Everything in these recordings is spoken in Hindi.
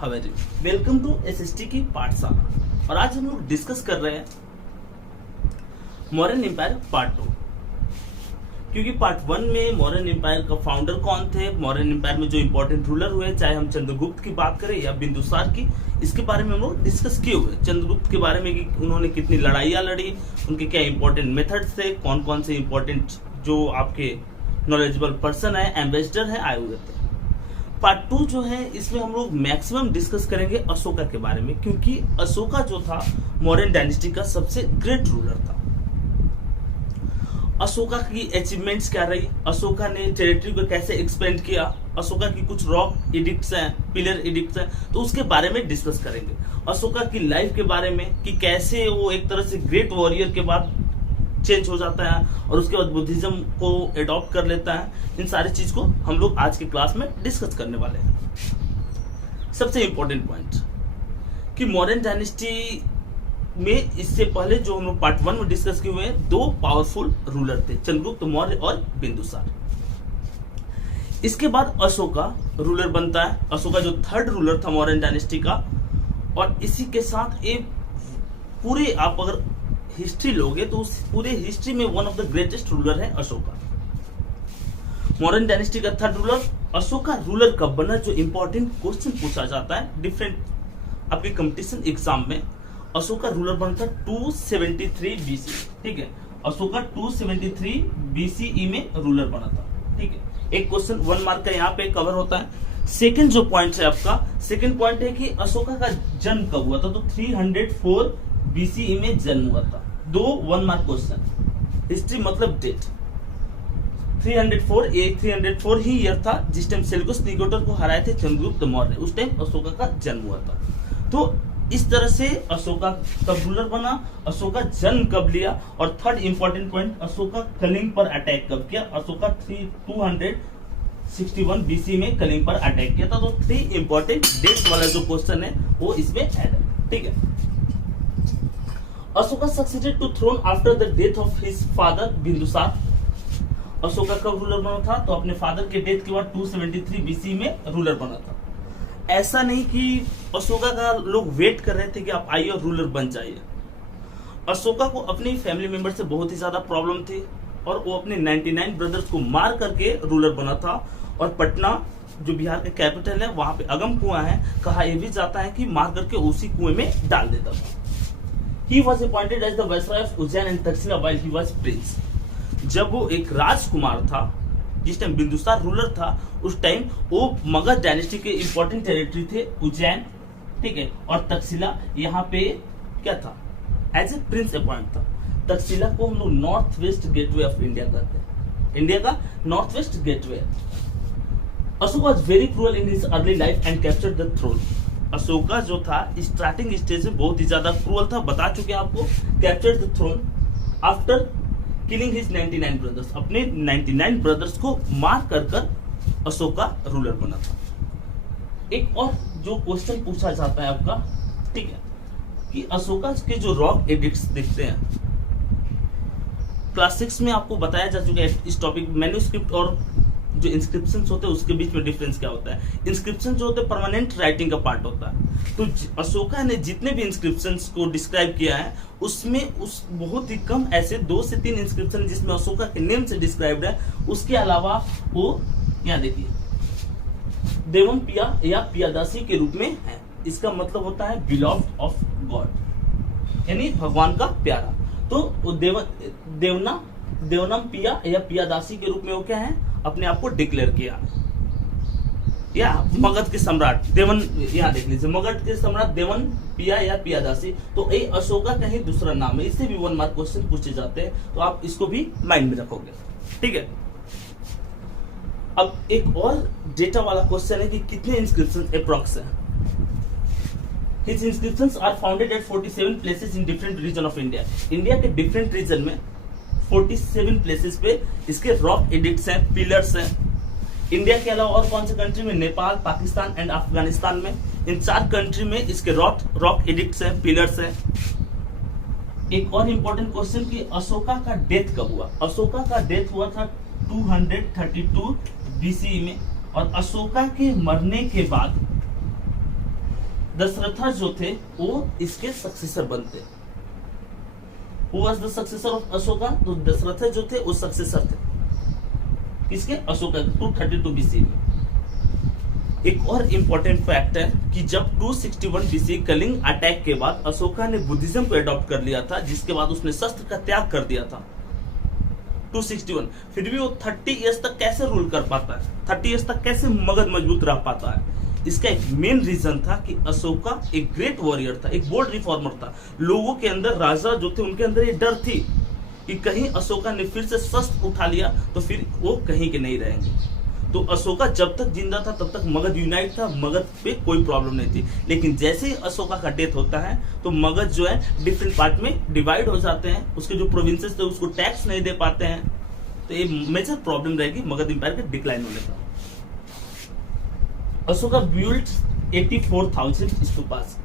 हवेली। वेलकम टू एसएसटी की पाठशाला। और आज हम लोग डिस्कस कर रहे हैं मौर्यन एम्पायर पार्ट 2। क्योंकि पार्ट 1 में मौर्यन एम्पायर का फाउंडर कौन थे, मौर्यन एम्पायर में जो इंपॉर्टेंट रूलर हुए, चाहे हम चंद्रगुप्त की बात करें या बिंदुसार की, इसके बारे में हम लोग डिस्कस किए हुए। चंद्रगुप्त के बारे में कि उन्होंने कितनी लड़ाइयाँ लड़ी, उनके क्या इंपॉर्टेंट मेथड्स थे, कौन कौन से इंपॉर्टेंट जो आपके नॉलेजेबल पर्सन है, एम्बेसडर है, आए हुए थे। पार्ट 2 जो है इसमें हम लोग मैक्सिमम डिस्कस करेंगे अशोका के बारे में, क्योंकि अशोका जो था मौर्यन डायनेस्टी का सबसे ग्रेट रूलर था। अशोका की अचीवमेंट्स क्या रही, अशोका ने टेरिटरी को कैसे एक्सपेंड किया, अशोका की कुछ रॉक एडिक्ट्स हैं, पिलर एडिक्ट्स हैं, तो उसके बारे में डिस्कस करेंगे। अशोका की लाइफ के बारे में कि कैसे वो एक तरह से ग्रेट वॉरियर के बाद चेंज हो जाता है और उसके बाद बुद्धिज्म को एडॉप्ट कर लेता है। इन सारी चीज को हम लोग आज के क्लास में डिस्कस करने वाले हैं। सबसे इंपॉर्टेंट पॉइंट कि मौर्यन डायनेस्टी में इससे पहले जो हम लोग पार्ट 1 में डिस्कस किए हुए हैं, दो पावरफुल रूलर थे, चंद्रगुप्त मौर्य और बिंदुसार। इसके बाद अशोका रूलर बनता है, अशोका जो थर्ड रूलर था मौर्यन डायनेस्टी का। और इसी के साथ एक पूरे आप अगर हिस्ट्री लोगे तो उस पूरे हिस्ट्री में one of the greatest ruler है अशोका। मौर्यन डायनेस्टी का थर्ड रूलर अशोका रूलर कब बना, जो इंपॉर्टेंट क्वेश्चन पूछा जाता है डिफरेंट आपके कंपटीशन एग्जाम में। अशोका रूलर बनता 273 बीसी, ठीक है। अशोका 273 बीसीई में रूलर बना था, ठीक है। एक क्वेश्चन 1 मार्क का यहाँ पे कवर होता है। सेकंड जो पॉइंट है आपका, सेकंड पॉइंट है कि अशोका का जन्म कब हुआ था, तो 304 बीसीई में जन्म हुआ था। दो 1 मार्क क्वेश्चन, हिस्ट्री मतलब डेट। 304 ही ईयर था जिस टाइम सेल्यूकस निकेटर को हराए थे चंद्रगुप्त मौर्य, उस टाइम अशोका का जन्म हुआ था। तो इस तरह से अशोका कब रूलर बना, अशोका जन्म कब लिया, और third important point Ashoka Kalinga पर अटैक कब किया। अशोका 261 बीसी में कलिंग पर अटैक किया था। तो 3 इंपॉर्टेंट डेट्स वाला जो क्वेश्चन है वो इसमें ऐड है, ठीक है। Ashoka succeeded to throne after the death of his father Bindusara. Ashoka कब रूलर बना था, तो अपने फादर के डेथ के बाद 273 बीसी में रूलर बना था। ऐसा नहीं कि अशोका का लोग वेट कर रहे थे कि आप आइए और रूलर बन जाइए। अशोका को अपनी फैमिली मेंबर से बहुत ही ज्यादा प्रॉब्लम थी और वो अपने 99 ब्रदर्स को मार करके रूलर बना था। और पटना जो बिहार का कैपिटल है वहां पे अगम कुआं है, कहा यह भी जाता है कि मार करके उसी कुएं में डाल देता था। He was appointed as the viceroy of Ujjain and Taxila while he was prince. जब वो एक राजकुमार था, जिस टाइम बिंदुसार रूलर था, उस टाइम वो मगध डायनेस्टी के इंपॉर्टेंट टेरिटरी थे, उज्जैन, ठीक है, और तक्षशिला यहाँ पे क्या था, एज ए प्रिंस अपॉइंट था। तक्षशिला को हम लोग north west gateway of India कहते हैं, इंडिया का north west gateway. Ashoka was very cruel in his early life and captured the throne. Ashoka जो था स्टार्टिंग स्टेज में बहुत ही ज्यादा क्रूअल था, बता चुके हैं आपको। Captured the throne after killing his 99 brothers, अपने 99 ब्रदर्स को मार कर अशोका रूलर बना था। एक और जो क्वेश्चन पूछा जाता है आपका, ठीक है, कि अशोका के जो रॉक एडिक्ट्स दिखते हैं, क्लास 6 में आपको बताया जा चुका है इस टॉपिक। मैन्युस्क्रिप्ट और जो इंस्क्रिप्शन होते हैं उसके बीच में डिफरेंस क्या होता है। इंस्क्रिप्शन जो होते हैं परमानेंट राइटिंग का पार्ट होता है। तो अशोका ने जितने भी इंस्क्रिप्शंस को डिस्क्राइब किया है उसमें उस बहुत ही कम ऐसे 2 से 3 इंस्क्रिप्शन जिसमें अशोका के नेम से डिस्क्राइब्ड है। उसके अलावा वो यहाँ देखिए देवम पिया या पियादासी के रूप में है। इसका मतलब होता है बिलॉव्ड ऑफ गॉड, यानी भगवान का प्यारा। तो देवनम पिया या पियादासी के रूप में वो क्या है, अपने आप को डिक्लेयर किया। या मगध के सम्राट देवन, यहाँ देख लीजिए, मगध के सम्राट देवन पिया या पियादासी। तो ये अशोका का ही दूसरा नाम है। इससे भी 1 मार्क क्वेश्चन पूछे जाते हैं, तो आप इसको भी माइंड में रखोगे, ठीक है। अब एक और डेटा वाला क्वेश्चन है कि कितने इंस्क्रिप्शन अप्रॉक्स है। His inscriptions are founded at 47 places in different region of India. India के डिफरेंट रीजन में 47 प्लेसेस पे इसके रॉक एडिक्ट्स हैं, पिलर्स हैं। इंडिया के अलावा और कौन से कंट्री में, नेपाल, पाकिस्तान एंड अफगानिस्तान में, इन 4 कंट्री में इसके रॉक एडिक्ट्स हैं, पिलर्स हैं। एक और इंपॉर्टेंट क्वेश्चन कि अशोका का डेथ कब हुआ। अशोका का डेथ हुआ था 232 बीसीई में, और अशोका के मरने के बाद दशरथा जो थे वो इसके सक्सेसर बनते। Who was the successor of Ashoka? तो दशरथ जो थे वो सक्सेसर थे किसके? अशोका 232 BC में। एक और इंपॉर्टेंट फैक्ट है कि जब 261 BC कलिंग अटैक के बाद अशोका ने बुद्धिज्म को अडॉप्ट कर लिया था, जिसके बाद उसने शस्त्र का त्याग कर दिया था 261, फिर भी वो 30 इयर्स तक कैसे रूल कर पाता है, 30 इयर्स तक कैसे मगध मजबूत रह पाता है? इसका एक मेन रीजन था कि अशोका एक ग्रेट वॉरियर था, एक बोल्ड रिफॉर्मर था। लोगों के अंदर, राजा जो थे उनके अंदर ये डर थी कि कहीं अशोका ने फिर से शस्त्र उठा लिया तो फिर वो कहीं के नहीं रहेंगे। तो अशोका जब तक जिंदा था तब तक मगध यूनाइट था, मगध पे कोई प्रॉब्लम नहीं थी। लेकिन जैसे ही अशोका का डेथ होता है तो मगध जो है डिफरेंट पार्ट में डिवाइड हो जाते हैं, उसके जो प्रोविंसेस थे उसको टैक्स नहीं दे पाते हैं, तो ये मेजर प्रॉब्लम रहेगी मगध इंपायर के डिक्लाइन होने का। Ashoka build 84,000 stupas.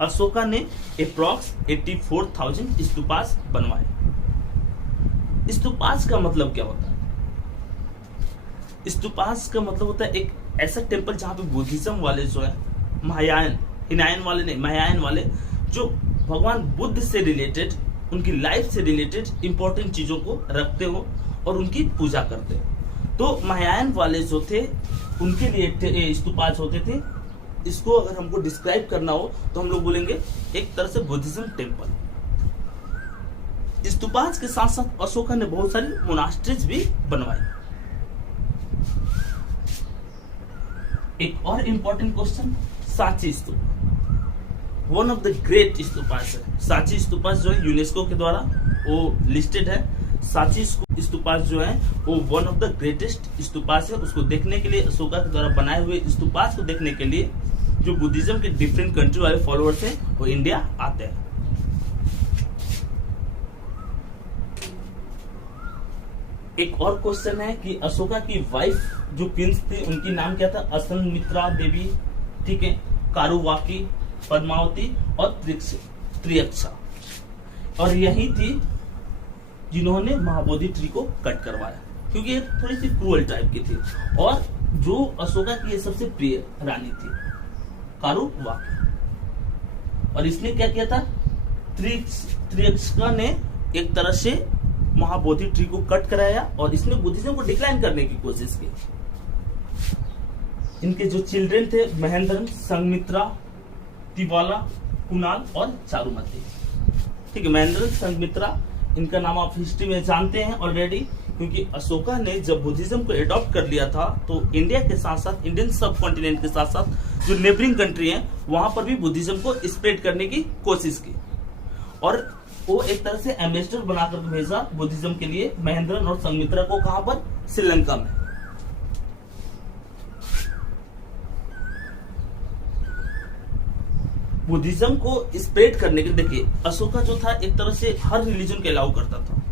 अशोका ने अप्रॉक्स 84,000 स्तूपास बनवाए। स्तूपास का मतलब क्या होता है? स्तूपास का मतलब होता है एक ऐसा टेम्पल जहां पे बुद्धिज्म वाले जो है, हिनायन वाले नहीं, महायान वाले, जो भगवान बुद्ध से रिलेटेड, उनकी लाइफ से रिलेटेड इंपॉर्टेंट चीजों को रखते हो और उनकी पूजा करते हो। तो महायान वाले जो थे उनके लिए स्तूपास होते थे। इसको अगर हमको डिस्क्राइब करना हो तो हम लोग बोलेंगे एक तरह से बुद्धिज्म टेम्पल। स्तूपास के साथ साथ अशोका ने बहुत सारी मोनास्ट्रीज भी बनवाई। एक और important question, Sanchi stupa one of the great stupas है। सांची स्तूपास जो है यूनेस्को के द्वारा वो लिस्टेड है। सांची स्तूपास जो है वो one of the greatest stupas है। उसको देखने के लिए, अशोका के द्वारा बनाए हुए स्तूपास को देखने के लिए जो बुद्धिज्म के डिफरेंट कंट्री वाले फॉलोअर्स हैं वो इंडिया आते हैं। एक और क्वेश्चन है कि अशोका की वाइफ जो क्वींस थी उनकी नाम क्या था? असंमित्रा देवी, ठीक है, कारुवाकी, पद्मावती और त्रियक्षा। और यही थी जिन्होंने महाबोधि ट्री को कट करवाया, क्योंकि ये थोड़ी सी क्रूअल टाइप की थी। और जो अशोका की ये सबसे प्रिय रानी थी कारुवाकी। और इसने क्या किया था? त्रियक्षा ने एक तरह से महाबोधि ट्री को कट कराया और इसने बुद्धिज्म को डिक्लाइन करने की कोशिश की। इनके जो चिल्ड्रन थे महेंद्र, संघमित्रा, तिवाला, कुणाल और चारुमती, ठीक है। महेंद्र, संघमित्रा, इनका नाम आप हिस्ट्री में जानते हैं ऑलरेडी, क्योंकि अशोका ने जब बुद्धिज्म को एडॉप्ट कर लिया था तो इंडिया के साथ साथ, इंडियन सब कॉन्टिनेंट के साथ साथ जो नेबरिंग कंट्री है वहां पर भी बुद्धिज्म को स्प्रेड करने की कोशिश की। और वो एक तरह से एम्बेसडर बनाकर भेजा बुद्धिज्म के लिए महेंद्र और संघमित्रा को। कहां पर? श्रीलंका में। बुद्धिज्म को स्प्रेड करने के लिए देखिए, अशोका जो था एक तरह से हर रिलीजन के अलाउ करता था।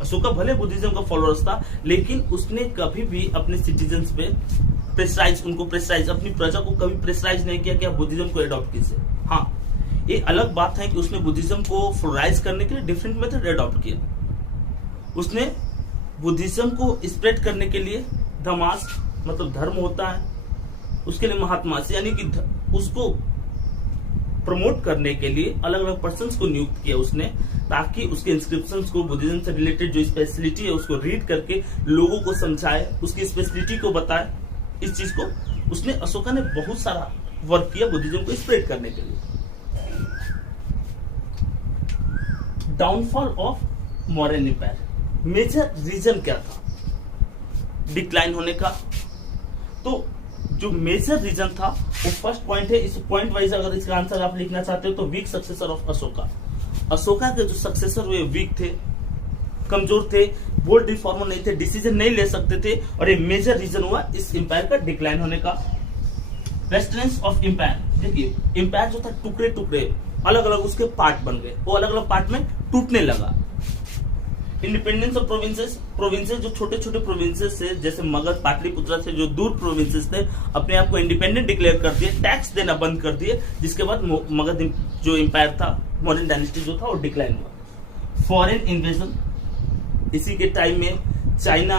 अशोका भले बुद्धिज्म का फॉलोअर्स था, लेकिन उसने कभी भी अपने सिटीजन्स पे उनको प्रेशराइज, अपनी प्रजा को कभी प्रेशराइज नहीं किया कि आप बुद्धिज्म को एडॉप्ट कीजिए। हाँ, ये अलग बात है कि उसने बुद्धिज्म को फ्लोराइज करने के लिए डिफरेंट मेथड एडॉप्ट किया। उसने बुद्धिज्म को स्प्रेड करने के लिए धमास, मतलब धर्म होता है, उसके लिए महात्मास यानी कि उसको प्रमोट करने के लिए अलग अलग पर्सन्स को नियुक्त किया उसने, ताकि उसके इंस्क्रिप्शंस को, बुद्धिज्म से रिलेटेड जो स्पेशलिटी है उसको रीड करके लोगों को समझाए, उसकी स्पेशलिटी को बताए। इस चीज को उसने, अशोका ने बहुत सारा वर्क किया बुद्धिज्म को स्प्रेड करने के लिए। Downfall of Mauryan empire, major reason क्या था डिक्लाइन होने का? तो जो मेजर रीजन था वो फर्स्ट पॉइंट है। इस पॉइंट वाइज अगर इसका आंसर आप लिखना चाहते हो तो weak successor of Ashoka. Ashoka के जो सक्सेसर हुए वीक थे, कमजोर थे, बोल्ड रिफॉर्मर नहीं थे, डिसीजन नहीं ले सकते थे, और ये मेजर रीजन हुआ इस एम्पायर का डिक्लाइन होने का। रेस्ट्रेंस ऑफ एम्पायर, देखिए एम्पायर जो था टुकड़े टुकड़े, अलग अलग उसके पार्ट बन गए, वो अलग अलग पार्ट में टूटने लगा। इंडिपेंडेंस ऑफ प्रोविंसेस जो छोटे छोटे प्रोविंसेस थे, जैसे मगध, पाटलिपुत्र से जो दूर प्रोविंसेस थे, अपने आप को इंडिपेंडेंट डिक्लेयर कर दिए, टैक्स देना बंद कर दिए, जिसके बाद मगध जो एम्पायर था, मॉडर्न डायनेस्टी जो था, वो डिक्लाइन हुआ। फॉरेन इन्वेजन, इसी के टाइम में चाइना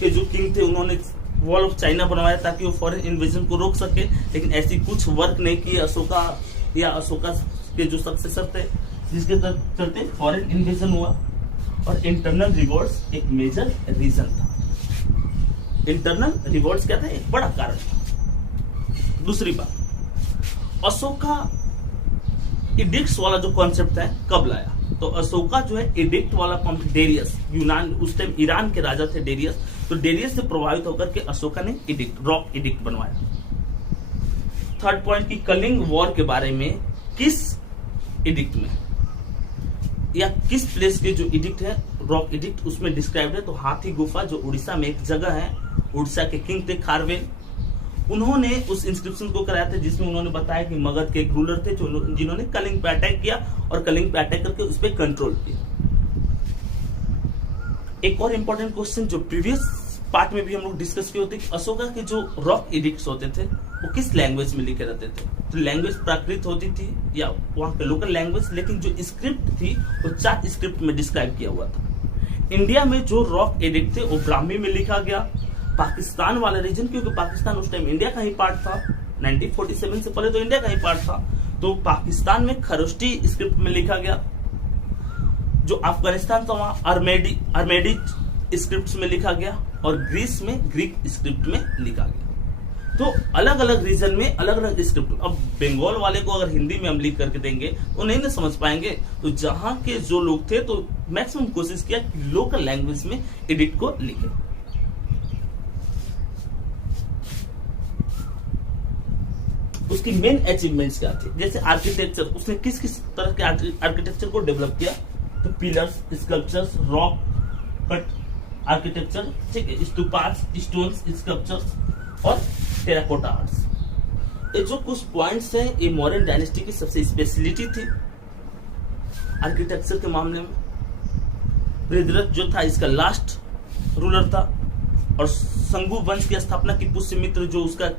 के जो किंग थे उन्होंने वॉल ऑफ चाइना बनवाया ताकि वो फॉरेन इन्वेजन को रोक सके, लेकिन ऐसी कुछ वर्क नहीं की अशोका या अशोका के जो सक्सेसर थे, जिसके चलते फॉरेन इन्वेजन हुआ। और इंटरनल रिवॉल्ट्स एक मेजर रीजन था। इंटरनल रिवॉल्ट्स क्या था, एक बड़ा कारण था। दूसरी बात, अशोका इडिक्ट्स वाला जो कॉन्सेप्ट है कब लाया, तो अशोका जो है इडिक्ट वाला कॉन्सेप्ट, डेरियस, यूनान उस टाइम ईरान के राजा थे डेरियस, तो डेरियस से प्रभावित होकर के अशोका ने रॉक इडिक्ट बनवाया। थर्ड पॉइंट की कलिंग वॉर के बारे में किस इडिक्ट में या किस प्लेस के जो इडिक्ट है रॉक इडिक्ट उसमें डिस्क्राइब्ड है, तो हाथी गुफा जो उड़ीसा में एक जगह है, उड़ीसा के किंग थे खारवेल, उन्होंने उस इंस्क्रिप्शन को कराया था जिसमें उन्होंने बताया कि मगध के एक रूलर थे जिन्होंने कलिंग पे अटैक किया और कलिंग पे अटैक करके उस पर कंट्रोल किया। एक और इंपॉर्टेंट क्वेश्चन जो प्रीवियस पार्ट में भी हम लोग डिस्कस किए होते, अशोका के जो रॉक एडिक्ट्स होते थे वो किस लैंग्वेज में लिखे रहते थे, तो लैंग्वेज प्राकृत होती थी या वहां के लोकल लैंग्वेज, लेकिन जो स्क्रिप्ट थी वो 4 स्क्रिप्ट में डिस्क्राइब किया हुआ था। इंडिया में जो रॉक एडिक्ट थे वो ब्राह्मी में लिखा गया। पाकिस्तान वाला रीजन, क्योंकि पाकिस्तान उस टाइम इंडिया का ही पार्ट था, 1947 से पहले तो इंडिया का ही पार्ट था, तो पाकिस्तान में खरोष्टी स्क्रिप्ट में लिखा गया। जो अफगानिस्तान था वहां अर्मेडिक स्क्रिप्ट में लिखा गया और ग्रीस में ग्रीक स्क्रिप्ट में लिखा गया। तो अलग अलग रीजन में अलग अलग स्क्रिप्ट। अब बंगाल वाले को अगर हिंदी में हम लिख करके देंगे तो नहीं ना समझ पाएंगे, तो जहां के जो लोग थे तो मैक्सिमम कोशिश किया कि लोकल लैंग्वेज में एडिक्ट को लिखे। उसकी मेन अचीवमेंट्स क्या थी, जैसे आर्किटेक्चर, उसने किस किस तरह के आर्किटेक्चर को डेवलप किया, तो pillars, sculptures, rock cut architecture, ठीक है, स्तूपास, स्टोन्स, स्कल्पचर्स और टेराकोटा आर्ट्स। ये जो कुछ पॉइंट्स हैं ये मौर्यन डायनेस्टी की सबसे स्पेशलिटी थी आर्किटेक्चर के मामले में। बृहद्रथ जो था इसका लास्ट रूलर था और संगु वंश की स्थापना की पुष्यमित्र जो उसका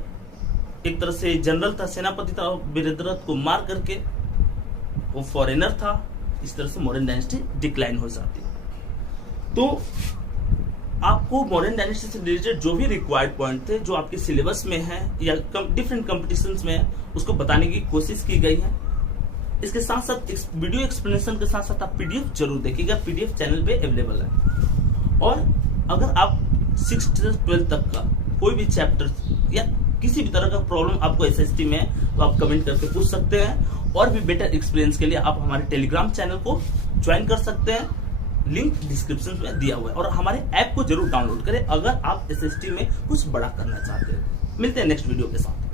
एक तरह से जनरल था, सेनापति था, बृहद्रथ को मार करके वो फॉरेनर था। इस तरह से मॉडर्न डायनेस्टी डिक्लाइन हो जाती है। तो आपको मॉडर्न डायनेस्टी से रिलेटेड जो भी रिक्वायर्ड पॉइंट थे जो आपके सिलेबस में है या डिफरेंट कॉम्पिटिशन्स में है उसको बताने की कोशिश की गई है। इसके साथ साथ वीडियो एक्सप्लेनेशन के साथ साथ आप पीडीएफ जरूर देखिएगा, पीडीएफ चैनल पे अवेलेबल है। और अगर आप 6 से 12 तक का कोई भी चैप्टर या किसी भी तरह का प्रॉब्लम आपको एसएसटी में है तो आप कमेंट करके पूछ सकते हैं। और भी बेटर एक्सपीरियंस के लिए आप हमारे टेलीग्राम चैनल को ज्वाइन कर सकते हैं, लिंक डिस्क्रिप्शन में दिया हुआ है। और हमारे ऐप को जरूर डाउनलोड करें अगर आप एसएसटी में कुछ बड़ा करना चाहते हैं। मिलते हैं नेक्स्ट वीडियो के साथ।